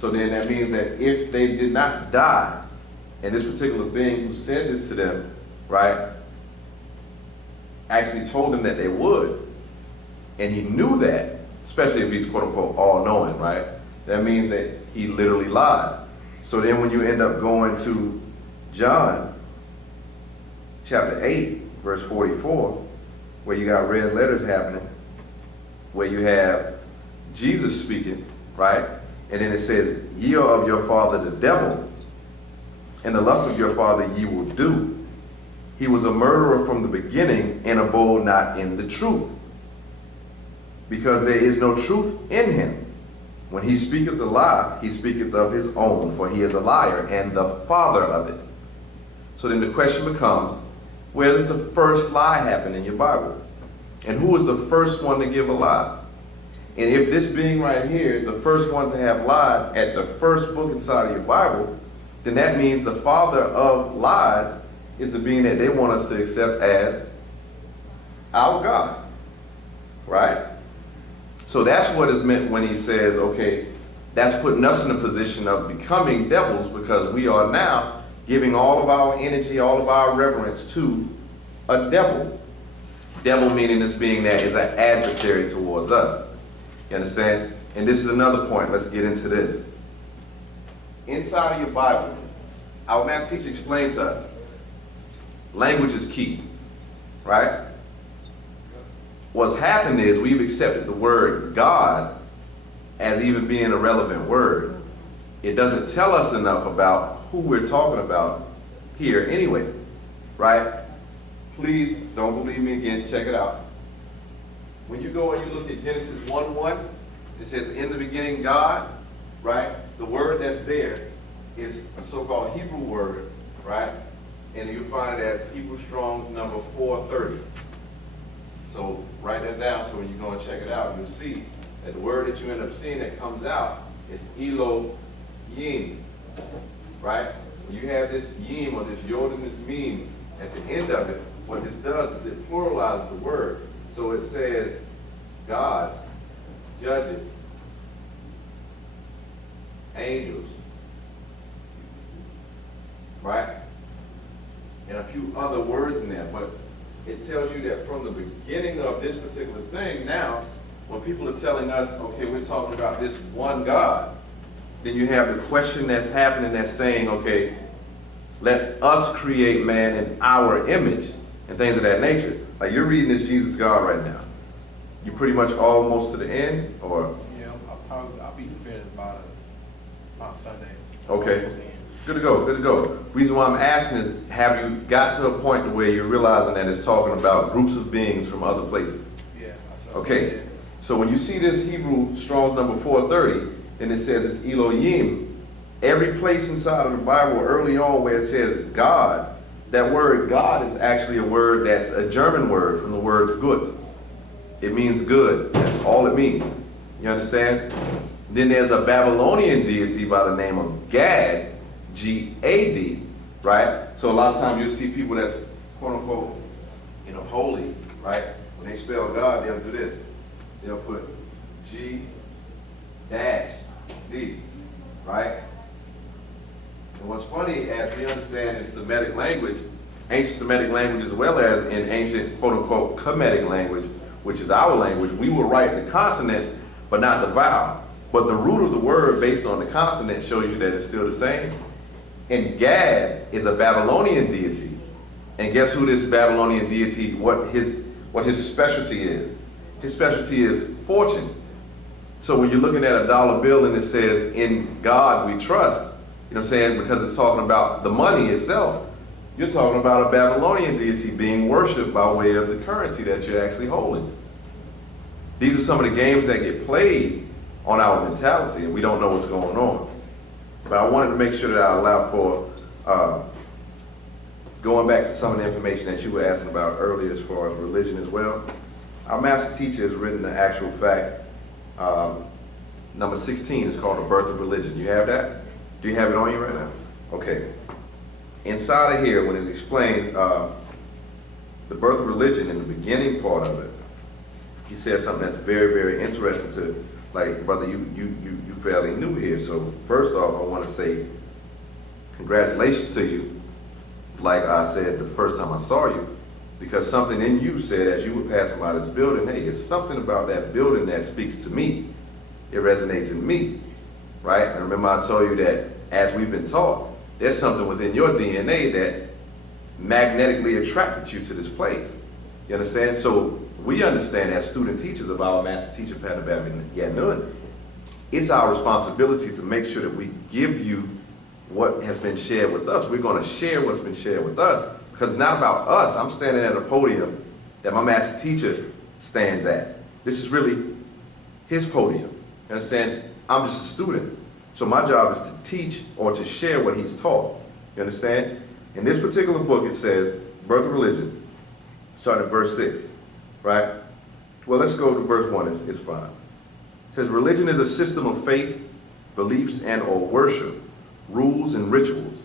So then that means that if they did not die, and this particular being who said this to them, right, actually told them that they would, and he knew that, especially if he's quote unquote all-knowing, right, that means that he literally lied. So then when you end up going to John chapter 8, verse 44, where you got red letters happening, where you have Jesus speaking, right? And then it says, ye are of your father the devil, and the lust of your father ye will do. He was a murderer from the beginning, and abode not in the truth, because there is no truth in him. When he speaketh a lie, he speaketh of his own, for he is a liar and the father of it. So then the question becomes, where does the first lie happen in your Bible? And who was the first one to give a lie? And if this being right here is the first one to have lied at the first book inside of your Bible, then that means the father of lies is the being that they want us to accept as our God, right? So that's what is meant when he says, okay, that's putting us in a position of becoming devils, because we are now giving all of our energy, all of our reverence to a devil. Devil meaning this being that is an adversary towards us. You understand? And this is another point. Let's get into this. Inside of your Bible, our master teacher explained to us, language is key, right? What's happened is we've accepted the word God as even being a relevant word. It doesn't tell us enough about who we're talking about here anyway, right? Please don't believe me again, check it out. When you go and you look at Genesis 1:1, it says, in the beginning God, right? The word that's there is a so-called Hebrew word, right? And you find it as Hebrew Strong's number 430. So write that down, so when you go and check it out, you'll see that the word that you end up seeing that comes out is Elohim, right? When you have this yim or this yod and this meme at the end of it, what this does is it pluralizes the word. So it says gods, judges, angels, right? And a few other words in there, but it tells you that from the beginning of this particular thing, now, when people are telling us, okay, we're talking about this one God, then you have the question that's happening that's saying, okay, let us create man in our image and things of that nature. Like you're reading this Jesus God right now. You pretty much almost to the end, or? Yeah, I'll be finished about Sunday. Okay. Good to go, good to go. Reason why I'm asking is, have you got to a point to where you're realizing that it's talking about groups of beings from other places? Yeah. Okay. So when you see this Hebrew Strong's number 430, and it says it's Elohim, every place inside of the Bible early on where it says God, that word God is actually a word that's a German word from the word gut. It means good. That's all it means. You understand? Then there's a Babylonian deity by the name of Gad, G-A-D, right? So a lot of times you'll see people that's quote unquote, holy, right? When they spell God, they'll do this. They'll put G-D, right? And what's funny, as we understand in Semitic language, ancient Semitic language as well as in ancient quote unquote Kemetic language, which is our language, we will write the consonants but not the vowel. But the root of the word based on the consonant shows you that it's still the same. And Gad is a Babylonian deity. And guess who this Babylonian deity, what his specialty is? His specialty is fortune. So when you're looking at a dollar bill and it says, in God we trust, you know what I'm saying? Because it's talking about the money itself. You're talking about a Babylonian deity being worshipped by way of the currency that you're actually holding. These are some of the games that get played on our mentality, and we don't know what's going on. But I wanted to make sure that I allowed for going back to some of the information that you were asking about earlier as far as religion as well. Our master teacher has written the actual fact, number 16 is called The Birth of Religion. You have that? Do you have it on you right now? Okay. Inside of here, when it explains the birth of religion in the beginning part of it, he says something that's very, very interesting like, brother, you fairly new here. So first off, I want to say congratulations to you. Like I said the first time I saw you, because something in you said as you were passing by this building, hey, it's something about that building that speaks to me. It resonates in me, right? And remember I told you that as we've been taught, there's something within your DNA that magnetically attracted you to this place. You understand? So we understand as student teachers of our master teacher, Pt.2, Yanun, it's our responsibility to make sure that we give you what has been shared with us. We're going to share what's been shared with us, because it's not about us. I'm standing at a podium that my master teacher stands at. This is really his podium. You understand? I'm just a student. So my job is to teach or to share what he's taught. You understand? In this particular book, it says, Birth of Religion, starting at verse 6, right? Well, let's go to verse 1. It's fine. It says, religion is a system of faith, beliefs, and or worship, rules, and rituals.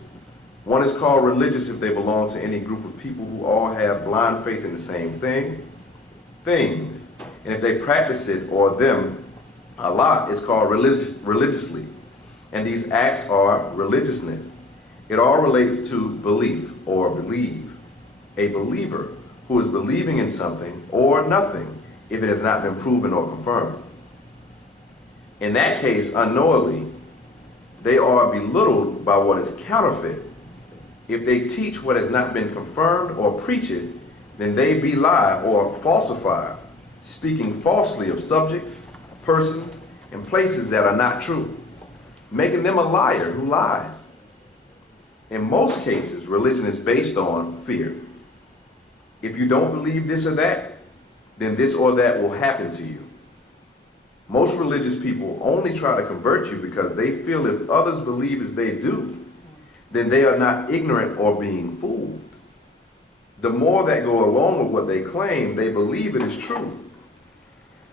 One is called religious if they belong to any group of people who all have blind faith in the same things. And if they practice it or them a lot, it's called religiously. And these acts are religiousness. It all relates to belief or believe. A believer who is believing in something or nothing if it has not been proven or confirmed. In that case, unknowingly, they are belittled by what is counterfeit. If they teach what has not been confirmed or preach it, then they belie or falsify, speaking falsely of subjects, persons, and places that are not true, making them a liar who lies. In most cases, religion is based on fear. If you don't believe this or that, then this or that will happen to you. Most religious people only try to convert you because they feel if others believe as they do, then they are not ignorant or being fooled. The more that go along with what they claim, they believe it is true.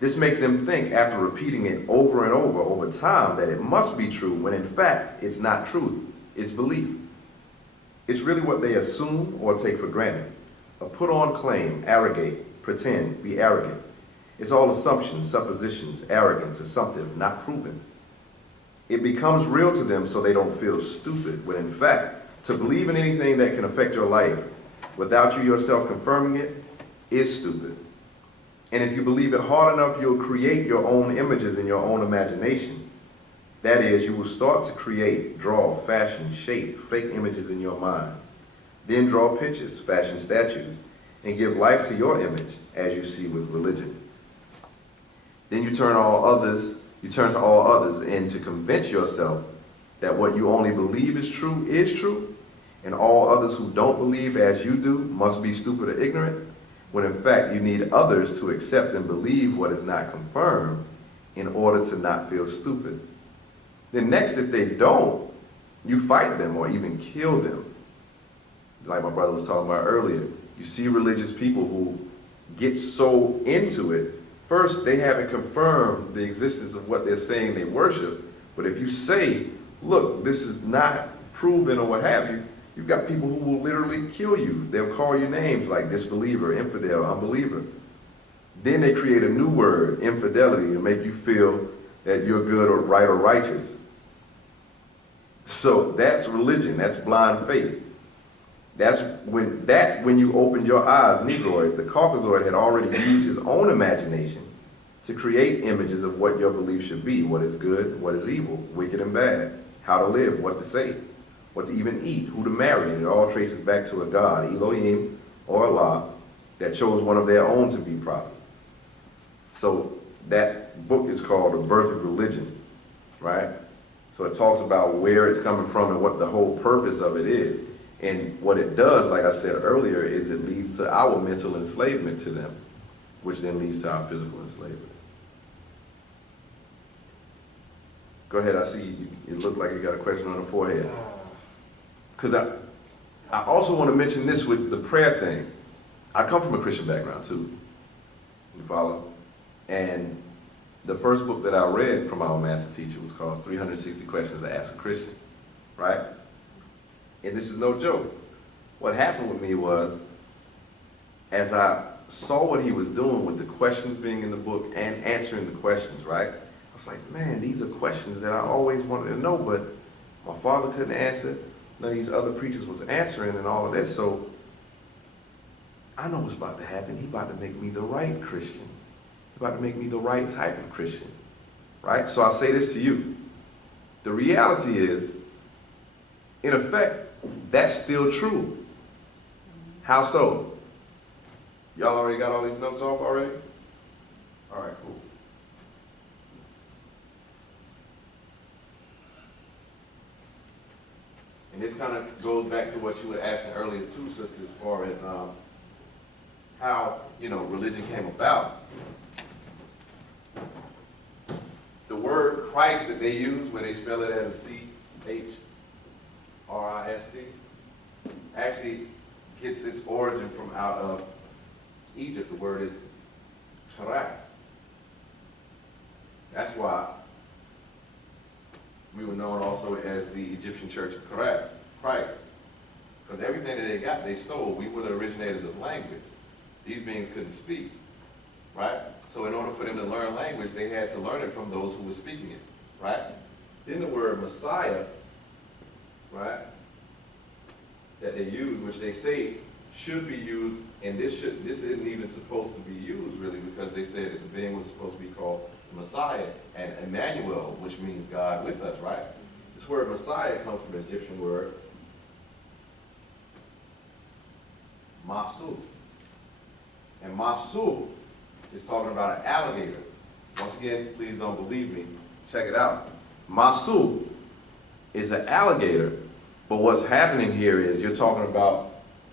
This makes them think, after repeating it over and over time, that it must be true, when in fact it's not true. It's belief. It's really what they assume or take for granted. A put-on claim, arrogate, pretend, be arrogant. It's all assumptions, suppositions, arrogance, assumptive, not proven. It becomes real to them so they don't feel stupid, when in fact, to believe in anything that can affect your life without you yourself confirming it is stupid. And if you believe it hard enough, you'll create your own images in your own imagination. That is, you will start to create, draw, fashion, shape, fake images in your mind. Then draw pictures, fashion statues, and give life to your image, as you see with religion. Then you turn to all others in to convince yourself that what you only believe is true, and all others who don't believe as you do must be stupid or ignorant, when in fact you need others to accept and believe what is not confirmed in order to not feel stupid. Then next, if they don't, you fight them or even kill them. Like my brother was talking about earlier, you see religious people who get so into it. First, they haven't confirmed the existence of what they're saying they worship. But if you say, look, this is not proven or what have you, you've got people who will literally kill you. They'll call you names like disbeliever, infidel, unbeliever. Then they create a new word, infidelity, to make you feel that you're good or right or righteous. So that's religion, that's blind faith. That's when you opened your eyes, Negroid, the Caucasoid had already used his own imagination to create images of what your belief should be, what is good, what is evil, wicked and bad, how to live, what to say, what to even eat, who to marry, and it all traces back to a God, Elohim or Allah, that chose one of their own to be prophet. So that book is called The Birth of Religion, right? So it talks about where it's coming from and what the whole purpose of it is. And what it does, like I said earlier, is it leads to our mental enslavement to them, which then leads to our physical enslavement. Go ahead, I see you look like you got a question on the forehead. Because I also want to mention this with the prayer thing. I come from a Christian background too, you follow? And the first book that I read from our master teacher was called 360 Questions to Ask a Christian, right? And this is no joke. What happened with me was, as I saw what he was doing with the questions being in the book and answering the questions, right? I was like, man, these are questions that I always wanted to know, but my father couldn't answer. None of these other preachers was answering and all of this. So I know what's about to happen. He about to make me the right Christian. He about to make me the right type of Christian. Right? So I say this to you. The reality is, in effect, that's still true. How so? Y'all already got all these notes off already? All right, cool. And this kind of goes back to what you were asking earlier too, sister, as far as how, religion came about. The word Christ that they use, where they spell it as C-H-R-I-S-T, actually gets its origin from out of Egypt. The word is Christ. That's why we were known also as the Egyptian Church of Christ. Because everything that they got, they stole. We were the originators of language. These beings couldn't speak, right? So in order for them to learn language, they had to learn it from those who were speaking it, right? Then the word Messiah, right, that they use, which they say should be used, and this isn't even supposed to be used really, because they said that the being was supposed to be called the Messiah, and Emmanuel, which means God with us, right? This word Messiah comes from the Egyptian word Masu. And Masu is talking about an alligator. Once again, please don't believe me. Check it out. Masu is an alligator, but what's happening here is you're talking about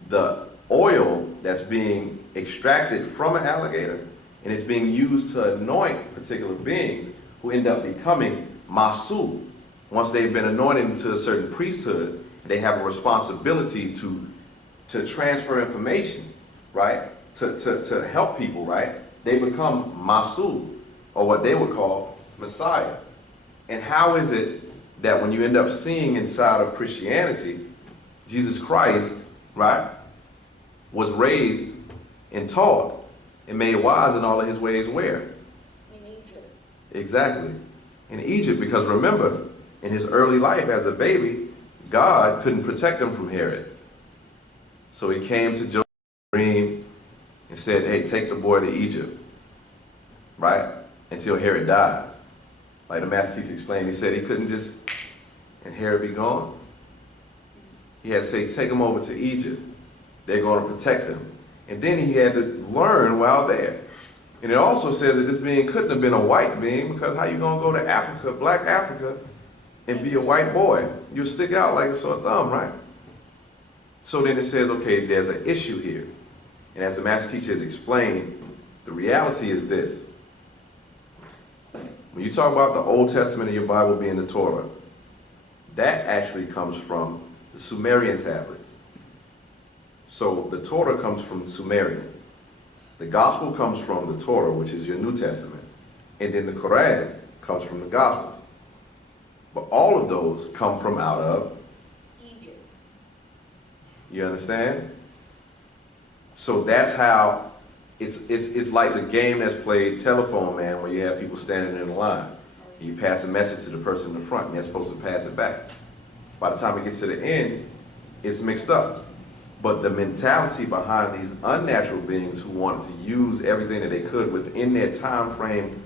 the oil that's being extracted from an alligator, and it's being used to anoint particular beings who end up becoming Masu. Once they've been anointed into a certain priesthood, they have a responsibility to transfer information, right? To help people, right? They become Masu, or what they would call Messiah. And how is it that when you end up seeing inside of Christianity, Jesus Christ, right, was raised and taught and made wise in all of his ways where? In Egypt. Exactly. In Egypt, because remember, in his early life as a baby, God couldn't protect him from Herod. So he came to Joseph and said, hey, take the boy to Egypt, right? Until Herod dies. Like the master teacher explained, he said he couldn't just, and Herod be gone. He had to say, take him over to Egypt. They're going to protect him. And then he had to learn while there. And it also says that this being couldn't have been a white being, because how you going to go to Africa, black Africa, and be a white boy? You'll stick out like a sore thumb, right? So then it says, okay, there's an issue here. And as the master teacher has explained, the reality is this. When you talk about the Old Testament of your Bible being the Torah, that actually comes from the Sumerian tablets. So the Torah comes from Sumerian. The Gospel comes from the Torah, which is your New Testament. And then the Quran comes from the Gospel. But all of those come from out of Egypt. You understand? So that's how it's like the game that's played telephone man, where you have people standing in a line. And you pass a message to the person in the front, and they're supposed to pass it back. By the time it gets to the end, it's mixed up. But the mentality behind these unnatural beings who wanted to use everything that they could within their time frame,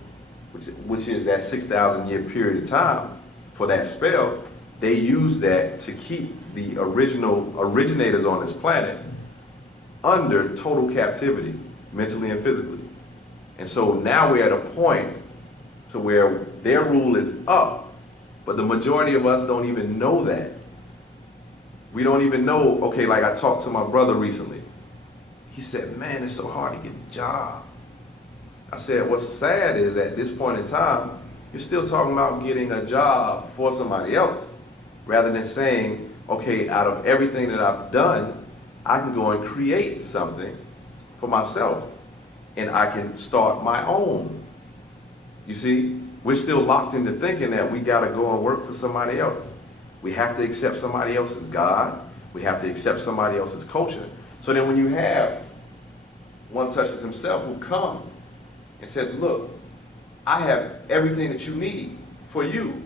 which is that 6,000 year period of time for that spell, they use that to keep the originators on this planet under total captivity, mentally and physically. And so now we're at a point to where their rule is up, but the majority of us don't even know that. We don't even know, okay, like I talked to my brother recently. He said, man, it's so hard to get a job. I said, what's sad is at this point in time, you're still talking about getting a job for somebody else, rather than saying, okay, out of everything that I've done, I can go and create something for myself, and I can start my own. You see, we're still locked into thinking that we gotta go and work for somebody else. We have to accept somebody else's God. We have to accept somebody else's culture. So then when you have one such as himself who comes and says, look, I have everything that you need for you.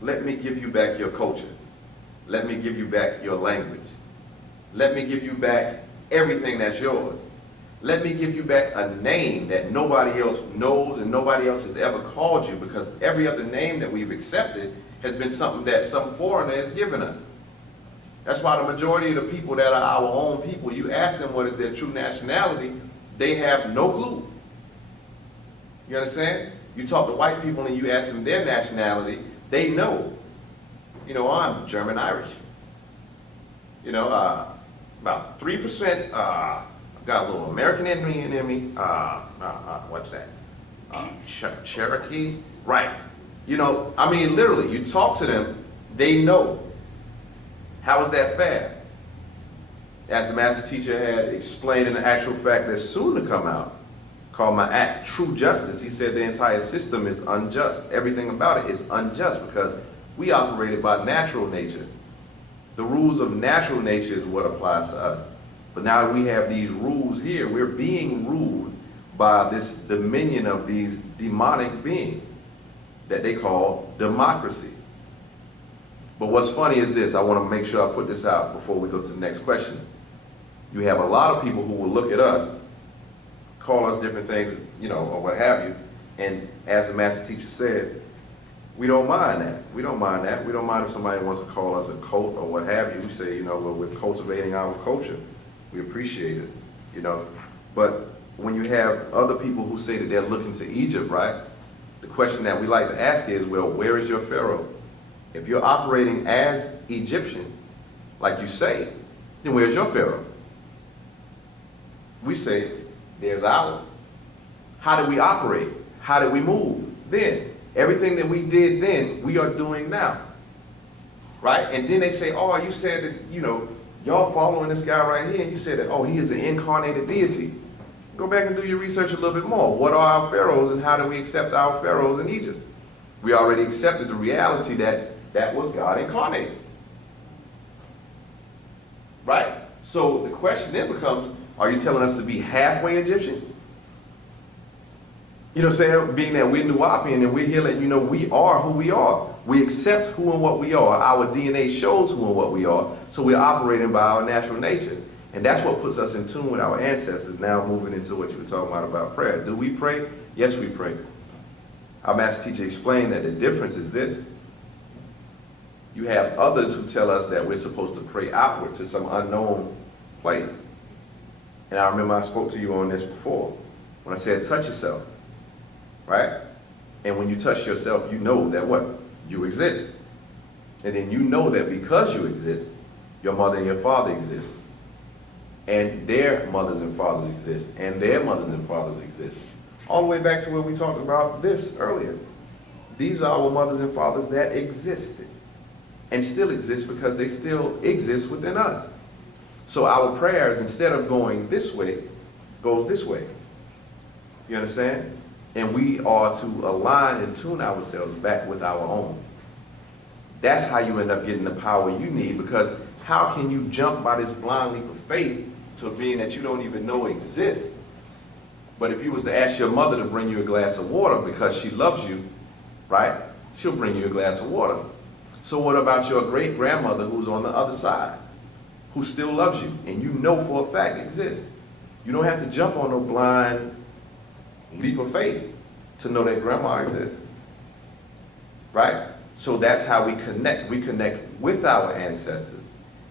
Let me give you back your culture. Let me give you back your language. Let me give you back everything that's yours. Let me give you back a name that nobody else knows and nobody else has ever called you, because every other name that we've accepted has been something that some foreigner has given us. That's why the majority of the people that are our own people, you ask them what is their true nationality, they have no clue. You understand? You talk to white people and you ask them their nationality, they know. You know, I'm German Irish. You know, about 3%, I've got a little American in me, what's that? Cherokee? Right. You know, I mean, literally, you talk to them, they know. How is that fair? As the master teacher had explained in the actual fact that's soon to come out, called my act, True Justice, he said the entire system is unjust. Everything about it is unjust because we operated by natural nature. The rules of natural nature is what applies to us. But now we have these rules here. We're being ruled by this dominion of these demonic beings that they call democracy. But what's funny is this, I want to make sure I put this out before we go to the next question. You have a lot of people who will look at us, call us different things, you know, or what have you, and as the master teacher said, we don't mind that. We don't mind that. We don't mind if somebody wants to call us a cult or what have you. We say, you know, well, we're cultivating our culture. We appreciate it, you know. But when you have other people who say that they're looking to Egypt, right? The question that we like to ask is, well, where is your Pharaoh? If you're operating as Egyptian, like you say, then where's your Pharaoh? We say, there's ours. How did we operate? How did we move then? Everything that we did then, we are doing now. Right? And then they say, oh, you said that, you know, y'all following this guy right here, and you said that, oh, he is an incarnated deity. Go back and do your research a little bit more. What are our pharaohs and how do we accept our pharaohs in Egypt? We already accepted the reality that that was God incarnated. Right? So the question then becomes, are you telling us to be halfway Egyptian? You know what I'm saying? Being that we're Wu-nuwaupu and we're here letting you know we are who we are. We accept who and what we are. Our DNA shows who and what we are. So we're operating by our natural nature. And that's what puts us in tune with our ancestors. Now moving into what you were talking about prayer. Do we pray? Yes, we pray. Our master teacher explained that the difference is this. You have others who tell us that we're supposed to pray outward to some unknown place. And I remember I spoke to you on this before when I said touch yourself. Right? And when you touch yourself, you know that what? You exist. And then you know that because you exist, your mother and your father exist. And their mothers and fathers exist. And their mothers and fathers exist. All the way back to where we talked about this earlier. These are our mothers and fathers that existed. And still exist because they still exist within us. So our prayers, instead of going this way, goes this way. You understand? And we are to align and tune ourselves back with our own. That's how you end up getting the power you need, because how can you jump by this blind leap of faith to a being that you don't even know exists? But if you was to ask your mother to bring you a glass of water because she loves you, right? She'll bring you a glass of water. So what about your great-grandmother who's on the other side, who still loves you, and you know for a fact exists? You don't have to jump on no blind leap of faith to know that grandma exists. Right? So that's how we connect. We connect with our ancestors.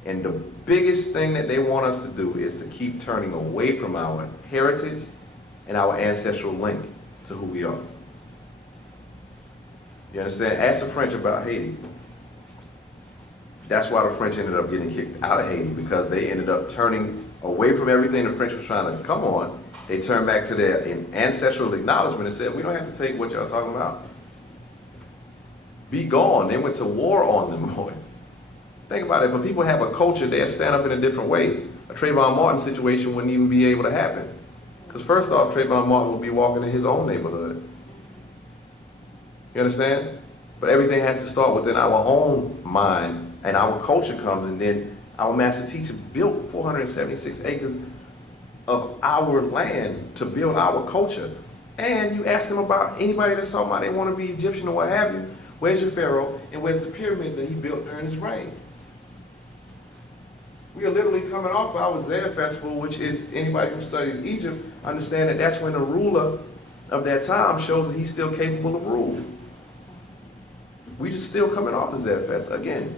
And the biggest thing that they want us to do is to keep turning away from our heritage and our ancestral link to who we are. You understand? Ask the French about Haiti. That's why the French ended up getting kicked out of Haiti, because they ended up turning away from everything the French was trying to come on. They turned back to their ancestral acknowledgement and said, we don't have to take what y'all talking about. Be gone. They went to war on them, boy. Think about it. If people have a culture, they'll stand up in a different way. A Trayvon Martin situation wouldn't even be able to happen. Because first off, Trayvon Martin would be walking in his own neighborhood. You understand? But everything has to start within our own mind, and our culture comes, and then our master teacher built 476 acres of our land to build our culture. And you ask them about anybody that's talking about they want to be Egyptian or what have you. Where's your pharaoh and where's the pyramids that he built during his reign? We are literally coming off our Zayah festival, which is, anybody who studies Egypt understand that that's when the ruler of that time shows that he's still capable of rule. We just still coming off of Zayah fest again.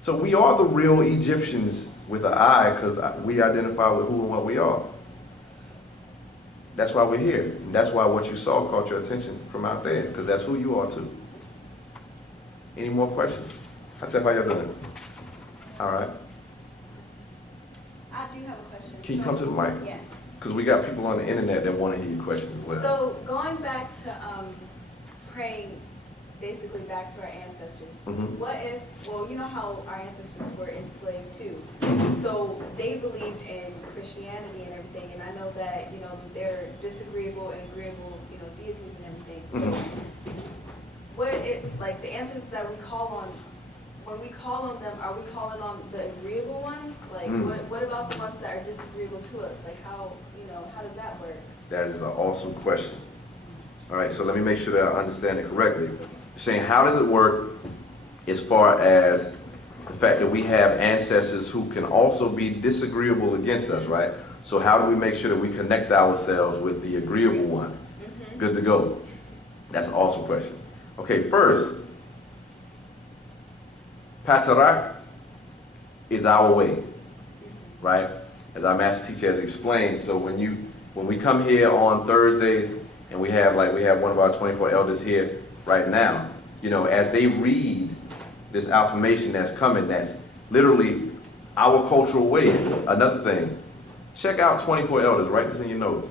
So we are the real Egyptians with an eye, because we identify with who and what we are. That's why we're here. And that's why what you saw caught your attention from out there, because that's who you are too. Any more questions? That's how y'all doing. All right. I do have a question. Can you come to the mic? Yeah. Because we got people on the internet that want to hear your questions as well. So going back to praying basically back to our ancestors, Mhm. what if, well, you know how our ancestors were enslaved too. So they believed in Christianity and everything, and I know that, you know, they're disagreeable and agreeable, you know, deities and everything. So what it, like the answers that we call on, when we call on them, are we calling on the agreeable ones? Like, what about the ones that are disagreeable to us? Like, how, you know, how does that work? That is an awesome question. All right, so let me make sure that I understand it correctly. You're saying, how does it work as far as the fact that we have ancestors who can also be disagreeable against us, right? So how do we make sure that we connect ourselves with the agreeable ones? Good to go. That's an awesome question. Okay, first, Patarak is our way, right? As our master teacher has explained, so when we come here on Thursdays and we have one of our 24 elders here right now, you know, as they read this affirmation that's coming, that's literally our cultural way. Another thing, check out 24 elders, write this in your notes.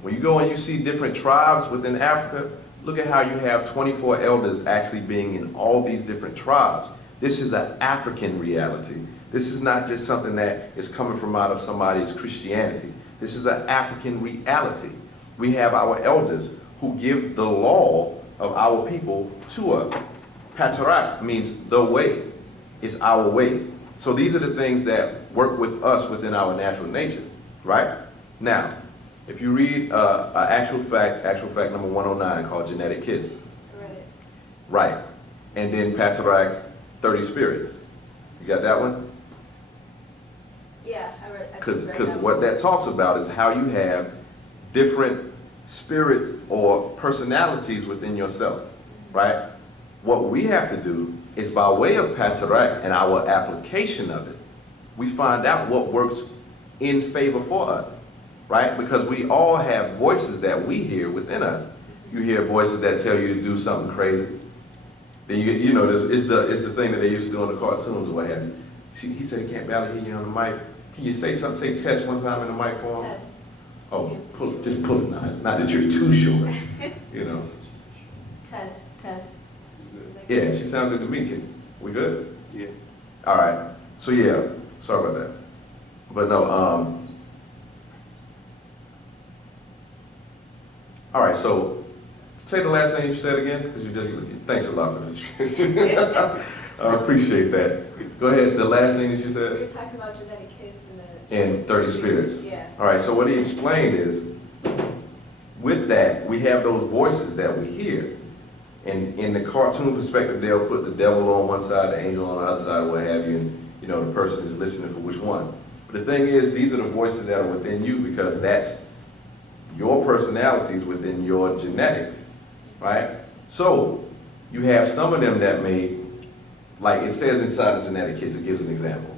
When you go and you see different tribes within Africa, look at how you have 24 elders actually being in all these different tribes. This is an African reality. This is not just something that is coming from out of somebody's Christianity. This is an African reality. We have our elders who give the law of our people to us. Patarak means the way. It's our way. So these are the things that work with us within our natural nature, right? Now, if you read actual fact number 109 called Genetic Kiss. I read it. Right. And then Patarak, 30 spirits. You got that one? Yeah, I read. Because what that talks about is how you have different spirits or personalities within yourself, right? What we have to do is, by way of Patarak and our application of it, we find out what works in favor for us, right? Because we all have voices that we hear within us. You hear voices that tell you to do something crazy. Then you know, it's the thing that they used to do in the cartoons or what have you. He said he can't barely hear you on the mic. Can you say something? Say test one time in the mic for him. Test. Oh, just pull it now. It's not that you're too short, you know. Test. Yeah, she sounds good to me, kid. We good? Yeah. All right. So yeah, sorry about that. But no, all right, so say the last thing you said again, because you just, thanks a lot for this. I appreciate that. Go ahead, the last thing that you We said. were talking about genetic kiss And 30 spirits. Yeah. All right, so what he explained is, with that, we have those voices that we hear. And in the cartoon perspective, they'll put the devil on one side, the angel on the other side, or what have you, and you know, the person is listening for which one. But the thing is, these are the voices that are within you, because that's your personalities within your genetics, right? So you have some of them that may, like it says inside the genetic kits, it gives an example.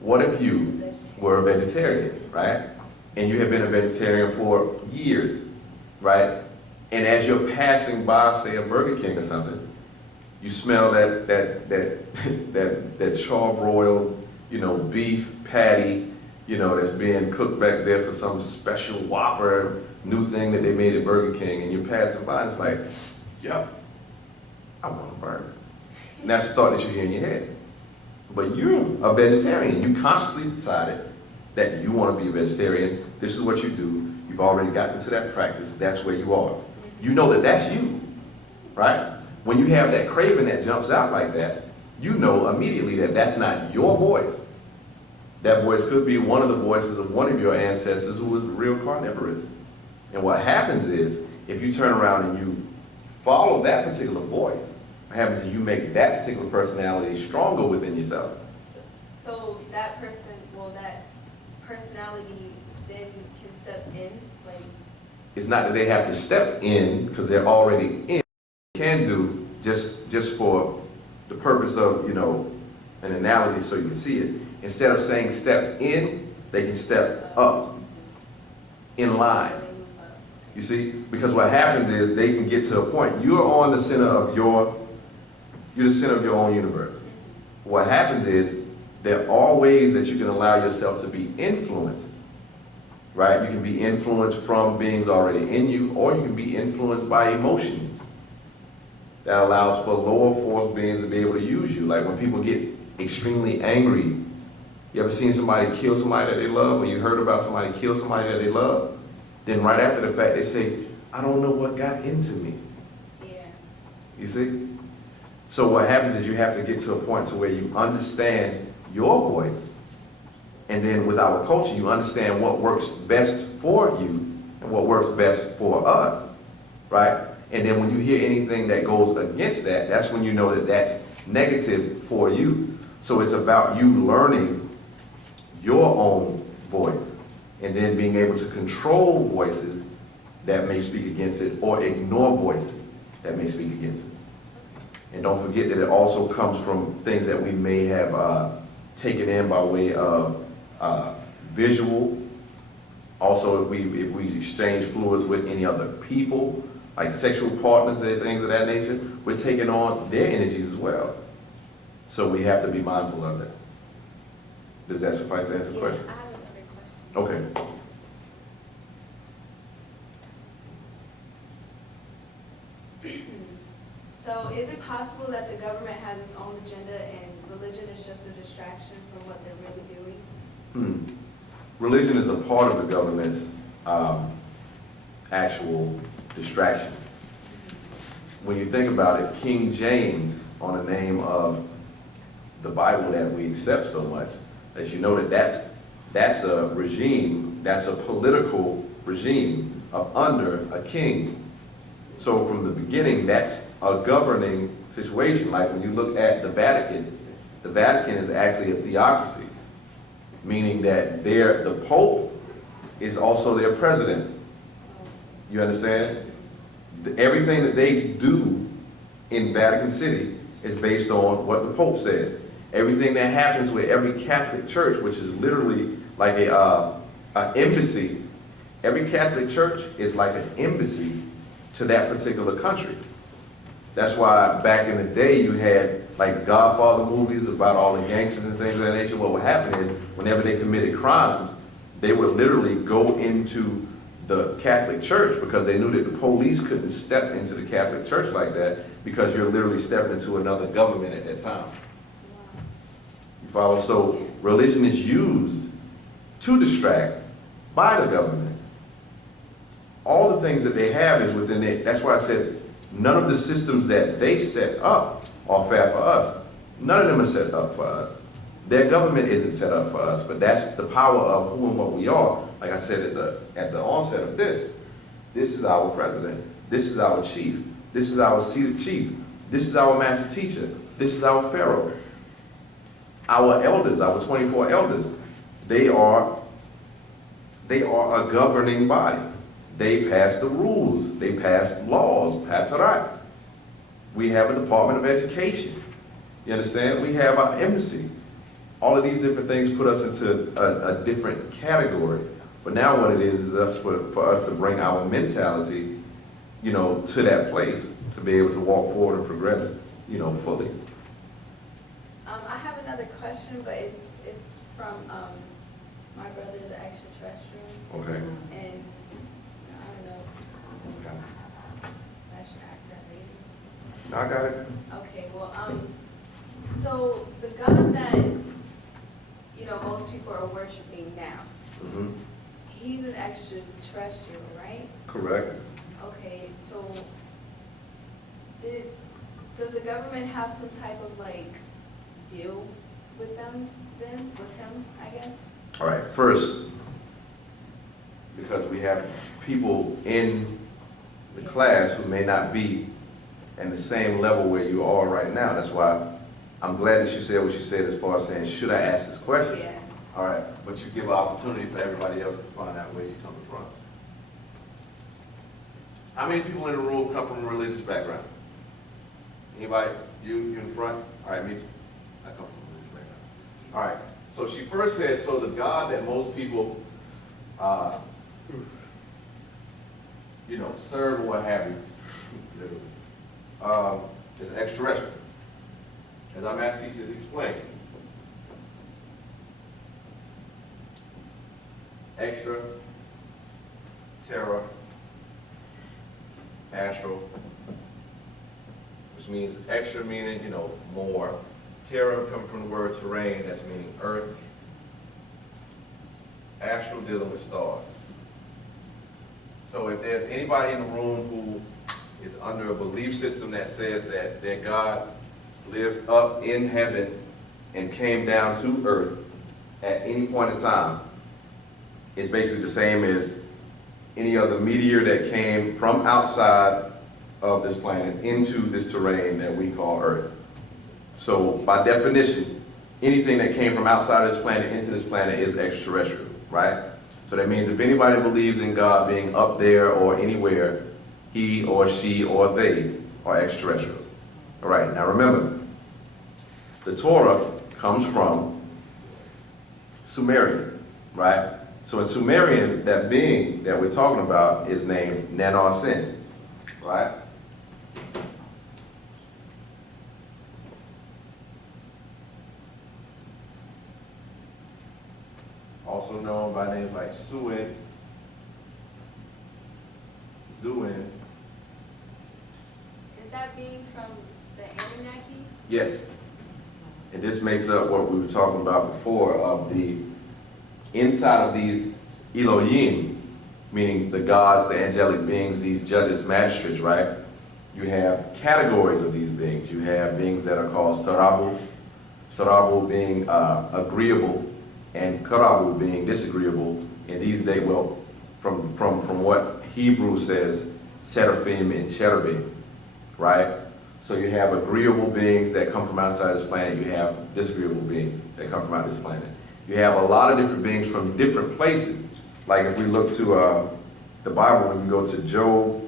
What if you were a vegetarian, right? And you have been a vegetarian for years, right? And as you're passing by, say, a Burger King or something, you smell that charbroiled, you know, beef patty, you know, that's being cooked back there for some special Whopper new thing that they made at Burger King, and you're passing by, and it's like, yeah, I want a burger. And that's the thought that you hear in your head. But you're a vegetarian. You consciously decided that you want to be a vegetarian. This is what you do. You've already gotten into that practice. That's where you are. You know that that's you, right? When you have that craving that jumps out like that, you know immediately that that's not your voice. That voice could be one of the voices of one of your ancestors who was real carnivorous. And what happens is, if you turn around and you follow that particular voice, what happens is you make that particular personality stronger within yourself. So that person, well, that personality then can step in, like, It's not that they have to step in, because they're already in. They can do, just for the purpose of, an analogy so you can see it. Instead of saying step in, they can step up, in line. so they move up. You see? Because what happens is they can get to a point. You're the center of your own universe. What happens is there are ways that you can allow yourself to be influenced. Right? You can be influenced from beings already in you, or you can be influenced by emotions. That allows for lower force beings to be able to use you. Like when people get extremely angry. You ever seen somebody kill somebody that they love, or you heard about somebody kill somebody that they love? Then right after the fact, they say, I don't know what got into me. Yeah. You see? So what happens is you have to get to a point to where you understand your voice, and then with our culture, you understand what works best for you and what works best for us, right? And then when you hear anything that goes against that, that's when you know that that's negative for you. So it's about you learning your own voice and then being able to control voices that may speak against it, or ignore voices that may speak against it. And don't forget that it also comes from things that we may have taken in by way of visual. Also, if we exchange fluids with any other people, like sexual partners and things of that nature, we're taking on their energies as well. So we have to be mindful of that. Does that suffice to answer the Yeah, question? I have another question. Okay. So is it possible that the government has its own agenda and religion is just a distraction from what they're really doing? Religion is a part of the government's actual distraction. When you think about it, King James, on the name of the Bible that we accept so much, as you know that's a regime, that's a political regime of under a king. So from the beginning, that's a governing situation. Like when you look at the Vatican is actually a theocracy, meaning that the Pope is also their president. You understand? Everything that they do in Vatican City is based on what the Pope says. Everything that happens with every Catholic church, which is literally like an embassy, every Catholic church is like an embassy to that particular country. That's why back in the day you had like Godfather movies about all the gangsters and things of that nature. What would happen is whenever they committed crimes, they would literally go into the Catholic Church because they knew that the police couldn't step into the Catholic Church like that, because you're literally stepping into another government at that time. You follow? So religion is used to distract by the government. All the things that they have is within it. That's why I said none of the systems that they set up are fair for us. None of them are set up for us. Their government isn't set up for us, but that's the power of who and what we are. Like I said at the onset of this is our president. This is our chief. This is our seated chief. This is our master teacher. This is our pharaoh. Our elders, our 24 elders, they are a governing body. They pass the rules. They pass laws. Patarai. We have a Department of Education. You understand? We have our embassy. All of these different things put us into a different category. But now what it is us for us to bring our mentality, to that place to be able to walk forward and progress, fully. I have another question, but it's from my brother, the extraterrestrial. Okay. And I don't know. I should ask that later. I got it. Okay, well, so the God that, most people are worshiping now, Mm-hmm. he's an extraterrestrial, right? Correct. Okay, so does the government have some type of deal with them then, with him, I guess? All right. First, because we have people in the class who may not be in the same level where you are right now. That's why I'm glad that you said what you said as far as saying, should I ask this question? Yeah. All right, but you give an opportunity for everybody else to find out where you're coming from. How many people in the room come from a religious background? Anybody? You in the front? All right, me too. I come from a religious background. All right, so she first said, so the God that most people, serve or what have you, is extraterrestrial. As our math teachers explained, extra, terra, astral, which means extra meaning, more. Terra coming from the word terrain, that's meaning earth. Astral dealing with stars. So if there's anybody in the room who is under a belief system that says that their God lives up in heaven and came down to earth at any point in time, it's basically the same as any other meteor that came from outside of this planet into this terrain that we call Earth. So by definition, anything that came from outside of this planet into this planet is extraterrestrial, right? So that means if anybody believes in God being up there or anywhere, he or she or they are extraterrestrial. All right, now remember, the Torah comes from Sumerian, right? So in Sumerian, that being that we're talking about is named Nanar-Sin, right? Also known by names like Suin, Zuin. Is that being from the Anunnaki? Yes. And this makes up what we were talking about before of the inside of these Elohim, meaning the gods, the angelic beings, these judges, magistrates, right? You have categories of these beings. You have beings that are called Sarabu, Sarabu being agreeable, and Karabu being disagreeable. And these they will, from what Hebrew says, seraphim and cherubim, right? So you have agreeable beings that come from outside this planet. You have disagreeable beings that come from out this planet. You have a lot of different beings from different places. Like if we look to the Bible, when we go to Job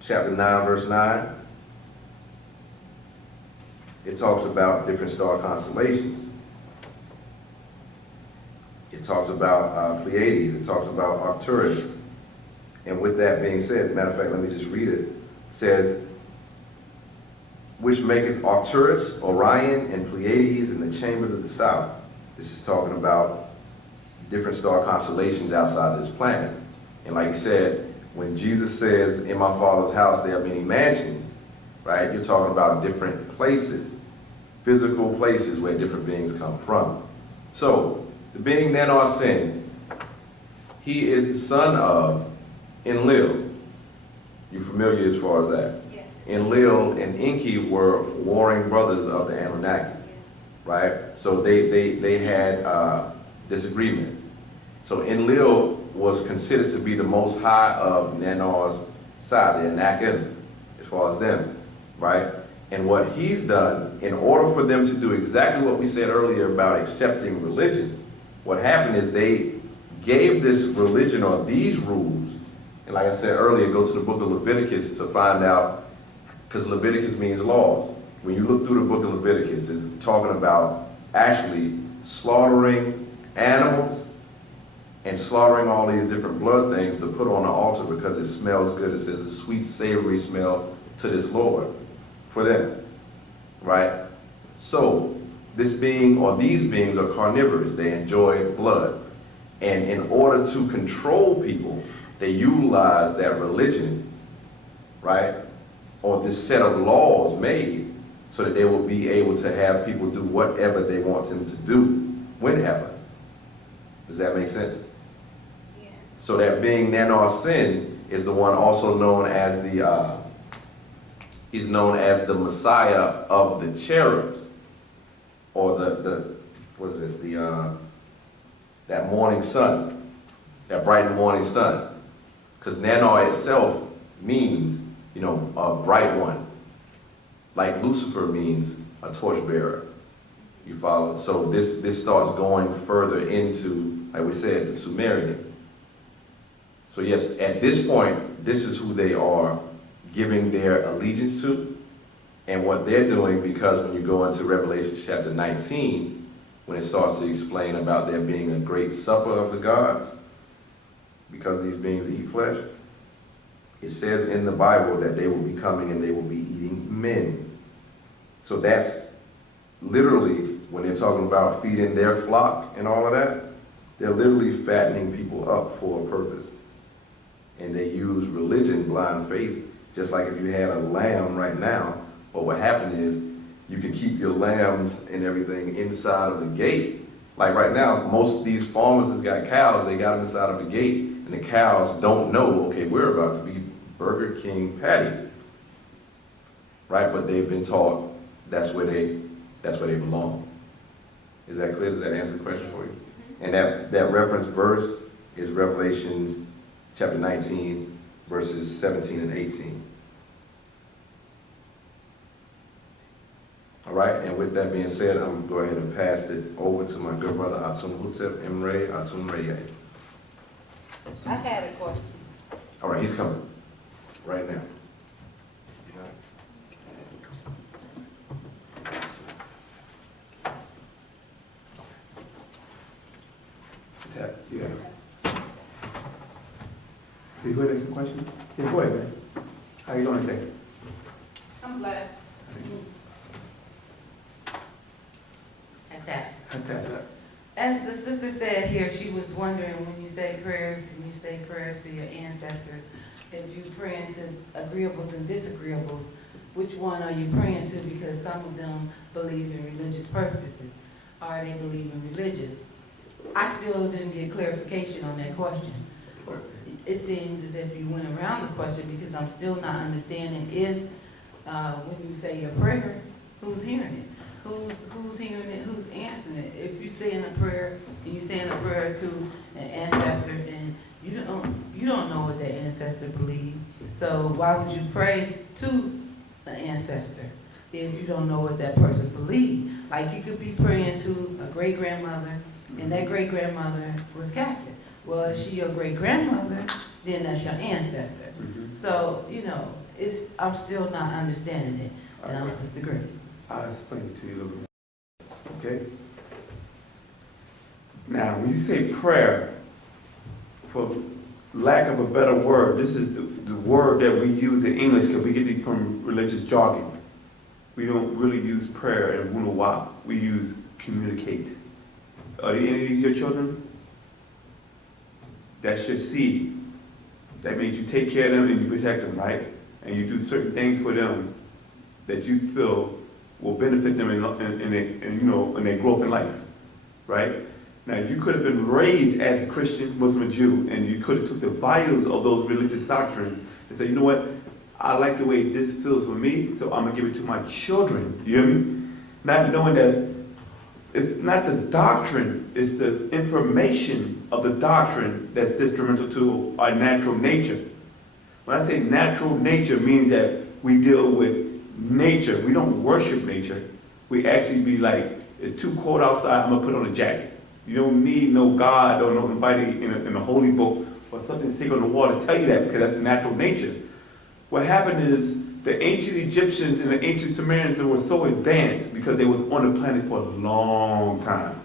chapter 9, verse 9, it talks about different star constellations. It talks about Pleiades. It talks about Arcturus. And with that being said, matter of fact, let me just read it. It says, which maketh Arcturus, Orion, and Pleiades in the chambers of the south. This is talking about different star constellations outside of this planet. And like he said, when Jesus says, in my Father's house there are many mansions, right? You're talking about different places, physical places where different beings come from. So, the being Nanar-Sin, he is the son of Enlil. You familiar as far as that? Yeah. Enlil and Enki were warring brothers of the Anunnaki, right? So they had disagreement. So Enlil was considered to be the most high of Nanar's side, the Anakim, as far as them, right? And what he's done, in order for them to do exactly what we said earlier about accepting religion, what happened is they gave this religion or these rules, and like I said earlier, go to the book of Leviticus to find out, because Leviticus means laws. When you look through the book of Leviticus, it's talking about actually slaughtering animals and slaughtering all these different blood things to put on the altar because it smells good. It says a sweet, savory smell to this Lord for them, right? So this being or these beings are carnivorous. They enjoy blood. And in order to control people, they utilize that religion, right? Or this set of laws made so that they will be able to have people do whatever they want them to do, whenever. Does that make sense? Yeah. So that being Nanar-Sin is the one also known as he's known as the Messiah of the cherubs, or the that morning sun, that bright morning sun. Because Nanar itself means, a bright one. Like Lucifer means a torchbearer. You follow? So this starts going further into, like we said, the Sumerian. So yes, at this point, this is who they are giving their allegiance to and what they're doing, because when you go into Revelation chapter 19, when it starts to explain about there being a great supper of the gods, because these beings eat flesh, it says in the Bible that they will be coming and they will be eating men. So that's literally, when they're talking about feeding their flock and all of that, they're literally fattening people up for a purpose. And they use religion, blind faith, just like if you had a lamb right now, but what happened is you can keep your lambs and everything inside of the gate. Like right now, most of these farmers that's got cows, they got them inside of the gate, and the cows don't know, okay, we're about to be Burger King patties, right? But they've been taught that's where they belong. Is that clear? Does that answer the question for you? And that reference verse is Revelations chapter 19, verses 17 and 18. All right, and with that being said, I'm going to go ahead and pass it over to my good brother, Atum Hutep Emre Atum Reye. I had a question. All right, he's coming right now. Yeah. So you go ahead and ask the question? Yeah, go ahead, man. How you doing today? I'm blessed. Fantastic. As the sister said here, she was wondering when you say prayers and you say prayers to your ancestors, if you praying to agreeables and disagreeables, which one are you praying to? Because some of them believe in religious purposes, or they believe in religious. I still didn't get clarification on that question. It seems as if you went around the question, because I'm still not understanding if, when you say your prayer, who's hearing it? Who's hearing it? Who's answering it? If you're saying a prayer, and you're saying a prayer to an ancestor, and you don't know what that ancestor believes, so why would you pray to an ancestor if you don't know what that person believes? Like you could be praying to a great grandmother, and that great grandmother was Catholic. Well, if she your great grandmother, then that's your ancestor. So I'm still not understanding it, and I'm Sister Gray. I'll explain it to you a little bit. Okay? Now, when you say prayer, for lack of a better word, this is the word that we use in English because we get these from religious jargon. We don't really use prayer in Wu-nuwaupu. We use communicate. Are any of these your children? That's your seed. That means you take care of them and you protect them, right? And you do certain things for them that you feel will benefit them in their growth in life, right? Now, you could have been raised as a Christian, Muslim, Jew, and you could have took the values of those religious doctrines and said, you know what, I like the way this feels with me, so I'm going to give it to my children. You hear me? Not knowing that it's not the doctrine, it's the information of the doctrine that's detrimental to our natural nature. When I say natural nature, it means that we deal with nature. We don't worship nature. We actually be like, it's too cold outside, I'm going to put on a jacket. You don't need no God or nobody in a holy book or something sacred on the wall to tell you that, because that's natural nature. What happened is the ancient Egyptians and the ancient Sumerians were so advanced because they was on the planet for a long time.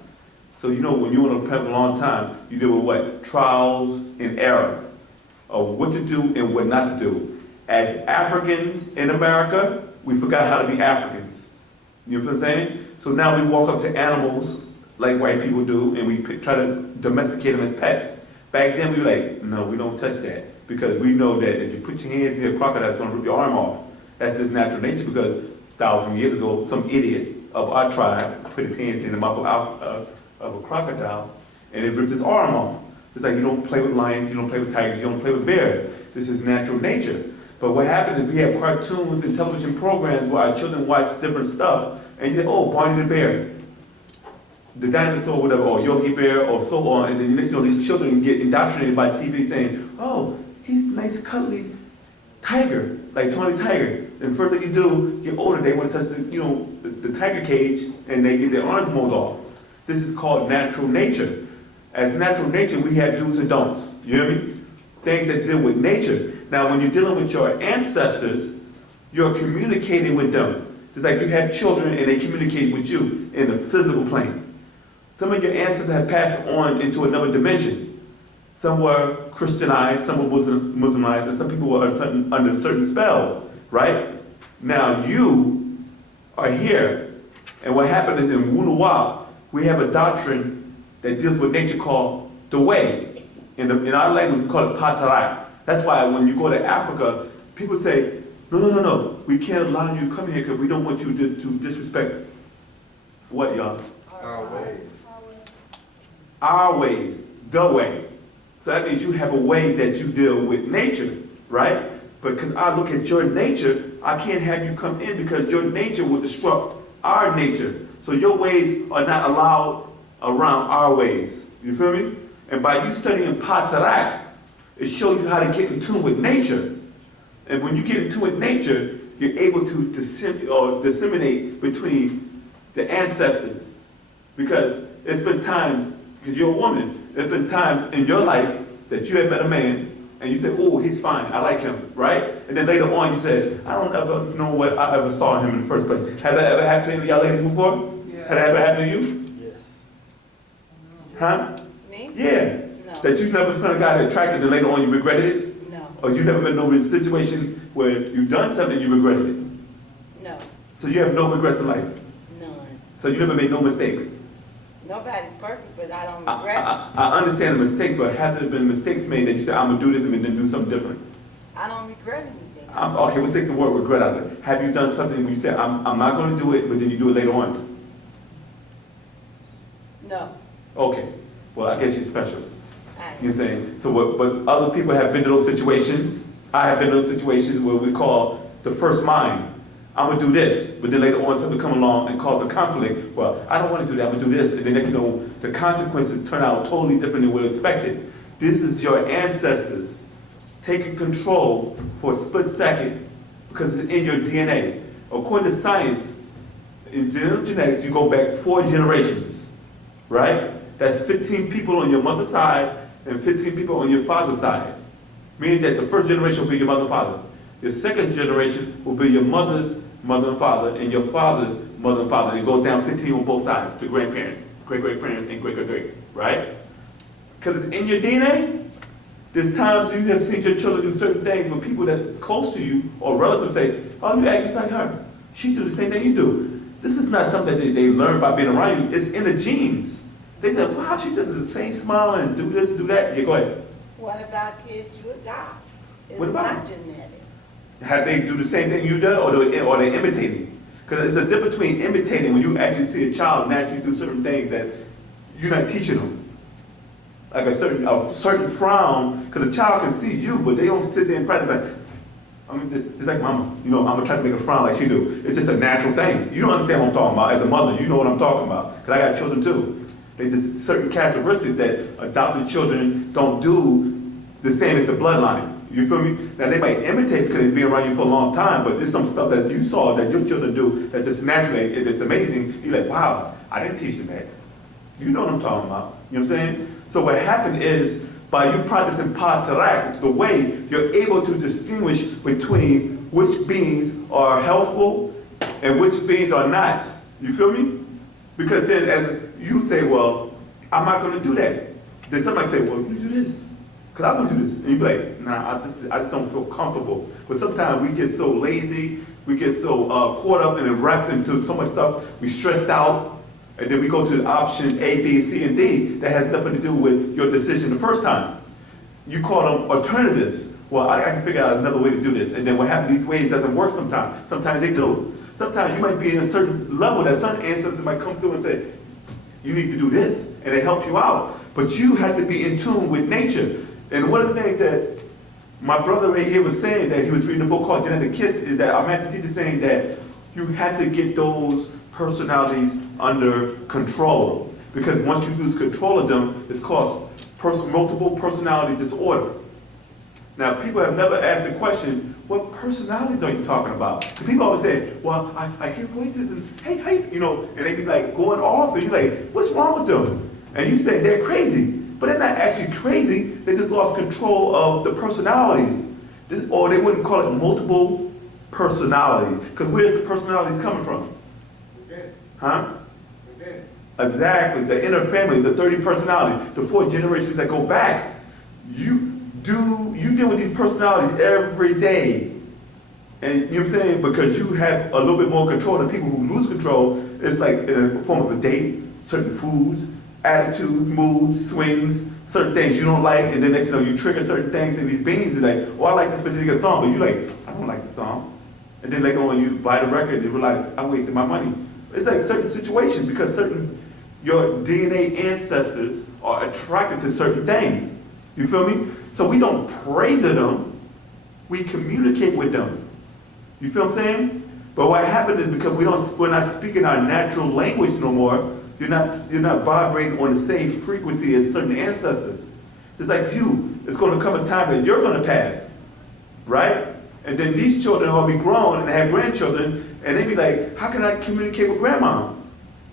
So when you're on the planet for a long time, you deal with what? Trials and error of what to do and what not to do. As Africans in America, we forgot how to be Africans. You know what I'm saying? So now we walk up to animals like white people do, and we try to domesticate them as pets. Back then we were like, no, we don't touch that, because we know that if you put your hands near a crocodile, it's going to rip your arm off. That's just natural nature, because 1,000 years ago, some idiot of our tribe put his hands in the mouth of a crocodile, and it ripped his arm off. It's like you don't play with lions, you don't play with tigers, you don't play with bears. This is natural nature. But what happened is we have cartoons and television programs where our children watch different stuff, and you say, oh, Barney the Bear. the dinosaur, whatever, or Yogi Bear, or so on, and then you next you know these children get indoctrinated by TV saying, oh, he's a nice cuddly tiger, like Tony Tiger. And the first thing you do, get older, they want to touch the tiger cage, and they get their arms mowed off. This is called natural nature. As natural nature, we have do's and don'ts. You hear me? Things that deal with nature. Now, when you're dealing with your ancestors, you're communicating with them. It's like you have children and they communicate with you in the physical plane. Some of your ancestors have passed on into another dimension. Some were Christianized, some were Muslimized, and some people were under certain spells, right? Now you are here, and what happened is in Wu-nuwaupu, we have a doctrine that deals with nature called the way. In our language, we call it Pt.2. That's why when you go to Africa, people say, no, we can't allow you to come here because we don't want you to disrespect what, y'all? Our way. Our ways, the way. So that means you have a way that you deal with nature, right? But because I look at your nature, I can't have you come in because your nature will disrupt our nature. So your ways are not allowed around our ways. You feel me? And by you studying Pt.2, it shows you how to get in tune with nature. And when you get in tune with nature, you're able to disseminate between the ancestors. Because it's been times, because you're a woman, there's been times in your life that you have met a man and you said, oh, he's fine, I like him, right? And then later on you said, I don't ever know what I ever saw in him in the first place. Has that ever happened to any of y'all ladies before? Yeah. Has that ever happened to you? Yes. Huh? Me? Yeah. No. That you never found a guy that attracted and later on you regretted it? No. Or you never been in a situation where you've done something and you regretted it? No. So you have no regrets in life? None. So you never made no mistakes? Nobody's perfect, but I don't regret it. I understand the mistakes, but have there been mistakes made that you said, I'm gonna do this and then do something different? I don't regret anything. Okay, let's take the word regret out of it. Have you done something where you said, I'm not gonna do it, but then you do it later on? No. Okay, well, I guess you're special. I You know what I'm saying? So, but other people have been to those situations. I have been to those situations where we call the first mind. I'm gonna do this, but then later on something come along and cause a conflict. Well, I don't wanna do that, I'm gonna do this, and then next you know, the consequences turn out totally different than we expected. This is your ancestors taking control for a split second because it's in your DNA. According to science, in genetics, you go back 4 generations, right? That's 15 people on your mother's side and 15 people on your father's side. Meaning that the first generation will be your mother and father. The second generation will be your mother's mother and father, and your father's mother and father. And it goes down 15 on both sides to grandparents, great-great-parents, and great-great-great, right? Because it's in your DNA. There's times you have seen your children do certain things when people that's close to you or relatives say, oh, you act just like her. She do the same thing you do. This is not something that they learn by being around you. It's in the genes. They say, wow, she does the same smile and do this, do that. Yeah, go ahead. What about kids you adopt? It's What about not them? genetic. Have they do the same thing you do, or they're imitating? Because there's a difference between imitating when you actually see a child naturally do certain things that you're not teaching them. Like a certain frown, because a child can see you, but they don't sit there and practice like, I mean, just like mama, you know, I'm gonna try to make a frown like she do. It's just a natural thing. You don't understand what I'm talking about. As a mother, you know what I'm talking about. Because I got children too. There's just certain characteristics that adopted children don't do the same as the bloodline. You feel me? Now they might imitate because they've been around you for a long time, but there's some stuff that you saw that your children do that's just naturally, it's amazing. You're like, wow, I didn't teach them that. You know what I'm talking about. You know what I'm saying? So what happened is, by you practicing Pt.2, the way you're able to distinguish between which beings are helpful and which beings are not. You feel me? Because then as you say, well, I'm not gonna do that. Then somebody say, well, you do this. Because I'm gonna do this. And you be like, nah, I just don't feel comfortable. But sometimes we get so lazy, we get so caught up and wrapped into so much stuff, we stressed out, and then we go to option A, B, C, and D that has nothing to do with your decision the first time. You call them alternatives. Well, I can figure out another way to do this. And then what happens, these ways doesn't work sometimes. Sometimes they do. Sometimes you might be in a certain level that certain ancestors might come through and say, you need to do this, and it helps you out. But you have to be in tune with nature. And one of the things that my brother right here was saying, that he was reading a book called Genetic Kiss, is that our master teacher is saying that you have to get those personalities under control. Because once you lose control of them, it's called multiple personality disorder. Now, people have never asked the question, what personalities are you talking about? Because people always say, well, I hear voices and, hey, how you know, and they be like going off, and you're like, what's wrong with them? And you say they're crazy. But they're not actually crazy, they just lost control of the personalities. Or they wouldn't call it multiple personality. Because where's the personalities coming from? Huh? Exactly, the inner family, the 30 personalities, the 4 generations that go back. You deal with these personalities every day. And you know what I'm saying? Because you have a little bit more control than people who lose control. It's like in the form of a date, certain foods, attitudes, moods, swings, certain things you don't like, and then next you know you trigger certain things, and these beings are like, oh, I like this particular song, but you like, I don't like the song. And then later on you buy the record, and you're like, I wasted my money. It's like certain situations, because your DNA ancestors are attracted to certain things. You feel me? So we don't pray to them, we communicate with them. You feel what I'm saying? But what happened is because we're not speaking our natural language no more, you're not vibrating on the same frequency as certain ancestors. Just like you, it's going to come a time that you're going to pass, right? And then these children will be grown and have grandchildren, and they be like, how can I communicate with grandma?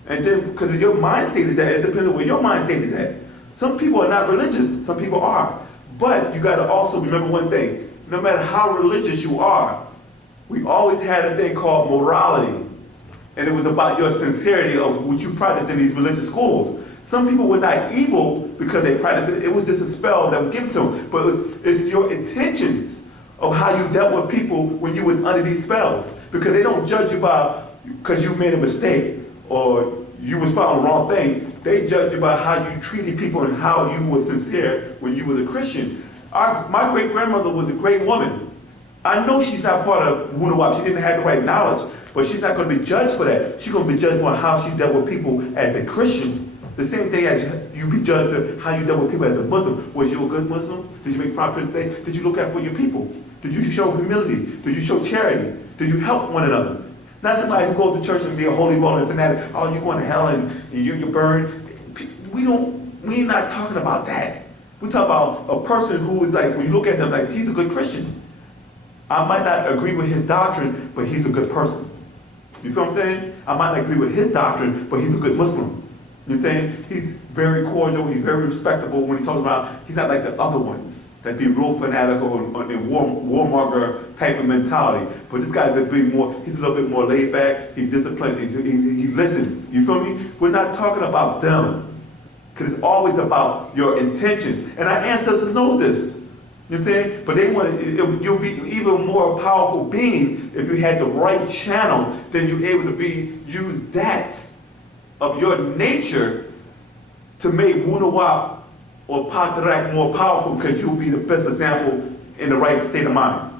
And then, because your mind state is at, it depends on where your mind state is at. Some people are not religious, some people are. But you got to also remember one thing, no matter how religious you are, we always had a thing called morality. And it was about your sincerity of what you practice in these religious schools. Some people were not evil because they practiced it. It was just a spell that was given to them. But it's your intentions of how you dealt with people when you was under these spells. Because they don't judge you by, because you made a mistake or you was following the wrong thing. They judge you by how you treated people and how you were sincere when you was a Christian. My great-grandmother was a great woman. I know she's not part of Wu-nuwaupu. She didn't have the right knowledge. But she's not going to be judged for that. She's going to be judged on how she dealt with people as a Christian. The same thing as you be judged on how you dealt with people as a Muslim. Was you a good Muslim? Did you make progress today? Did you look out for your people? Did you show humility? Did you show charity? Did you help one another? Not somebody who goes to church and be a holy roller fanatic. Oh, you're going to hell and you burn. We're not talking about that. We talk about a person who is like, when you look at them, like, he's a good Christian. I might not agree with his doctrine, but he's a good person. You feel what I'm saying? I might not agree with his doctrine, but he's a good Muslim. You know what I'm saying? He's very cordial, he's very respectable when he talks about, he's not like the other ones that be real fanatical and warmonger type of mentality. But this guy's he's a little bit more laid back, he's disciplined, he listens. You feel me? We're not talking about them. Because it's always about your intentions. And our ancestors know this. You know what I'm saying? But you'll be even more powerful being if you had the right channel, then you're able to use that of your nature to make Wu-nuwaupu or Pt.2 more powerful, because you'll be the best example in the right state of mind.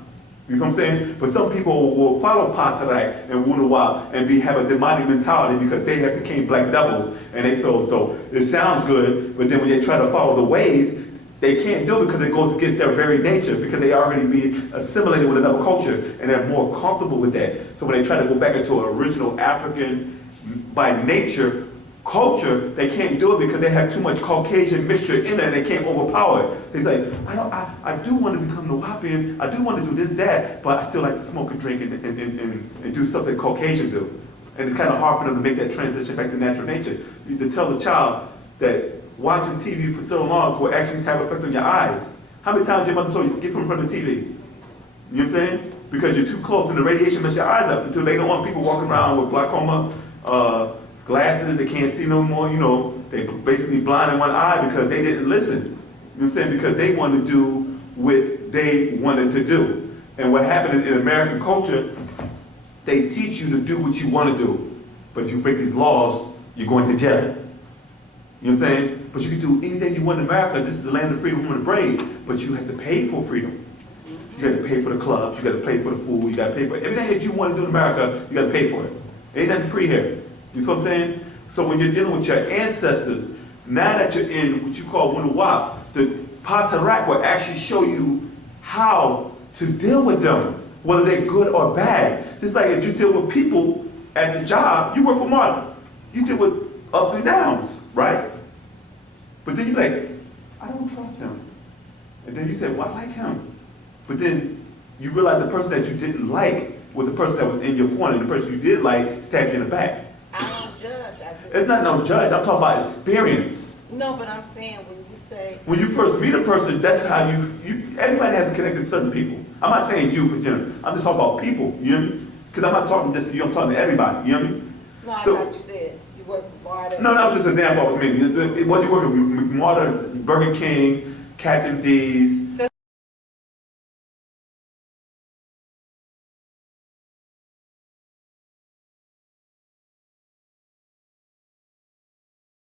You know what I'm saying? But some people will follow Pt.2 and Wu-nuwaupu and have a demonic mentality because they have became black devils and they feel as though it sounds good, but then when they try to follow the ways, they can't do it because it goes against their very nature, because they already be assimilated with another culture and they're more comfortable with that. So when they try to go back into an original African, by nature, culture, they can't do it because they have too much Caucasian mixture in it and they can't overpower it. They say, I do want to become Nuwaupian, I do want to do this, that, but I still like to smoke and drink and do stuff that Caucasians do. And it's kind of hard for them to make that transition back to natural nature. You to tell the child that watching TV for so long will actually have an effect on your eyes. How many times your mother told you, get from in front of the TV? You know what I'm saying? Because you're too close and the radiation messes your eyes up until they don't want people walking around with glaucoma, glasses, they can't see no more, they basically blind in one eye because they didn't listen. You know what I'm saying? Because they wanted to do what they wanted to do. And what happened is in American culture, they teach you to do what you want to do. But if you break these laws, you're going to jail. You know what I'm saying? But you can do anything you want in America. This is the land of freedom from the brave. But you have to pay for freedom. You got to pay for the clubs, you got to pay for the food, you got to pay for everything that you want to do in America, you got to pay for it. Ain't nothing free here. You feel what I'm saying? So when you're dealing with your ancestors, now that you're in what you call Wu-nuwaupu, the Pt.2 will actually show you how to deal with them, whether they're good or bad. Just like if you deal with people at the job, you work for Martin. You deal with ups and downs, right? But then you're like, I don't trust him. And then you say, well, I like him. But then you realize the person that you didn't like was the person that was in your corner, and the person you did like stabbed you in the back. I don't judge, I just. It's not no judge, I'm talking about experience. No, but I'm saying when you say, When you first meet a person, that's how you everybody has to connect to certain people. I'm not saying you for general, I'm just talking about people, you know what I mean? Because I'm not talking just to you, I'm talking to everybody, you know what I mean? no, I So- thought you said you work for Barter. No, that was just an example I was making. It was you working with Marta, Burger King, Captain D's,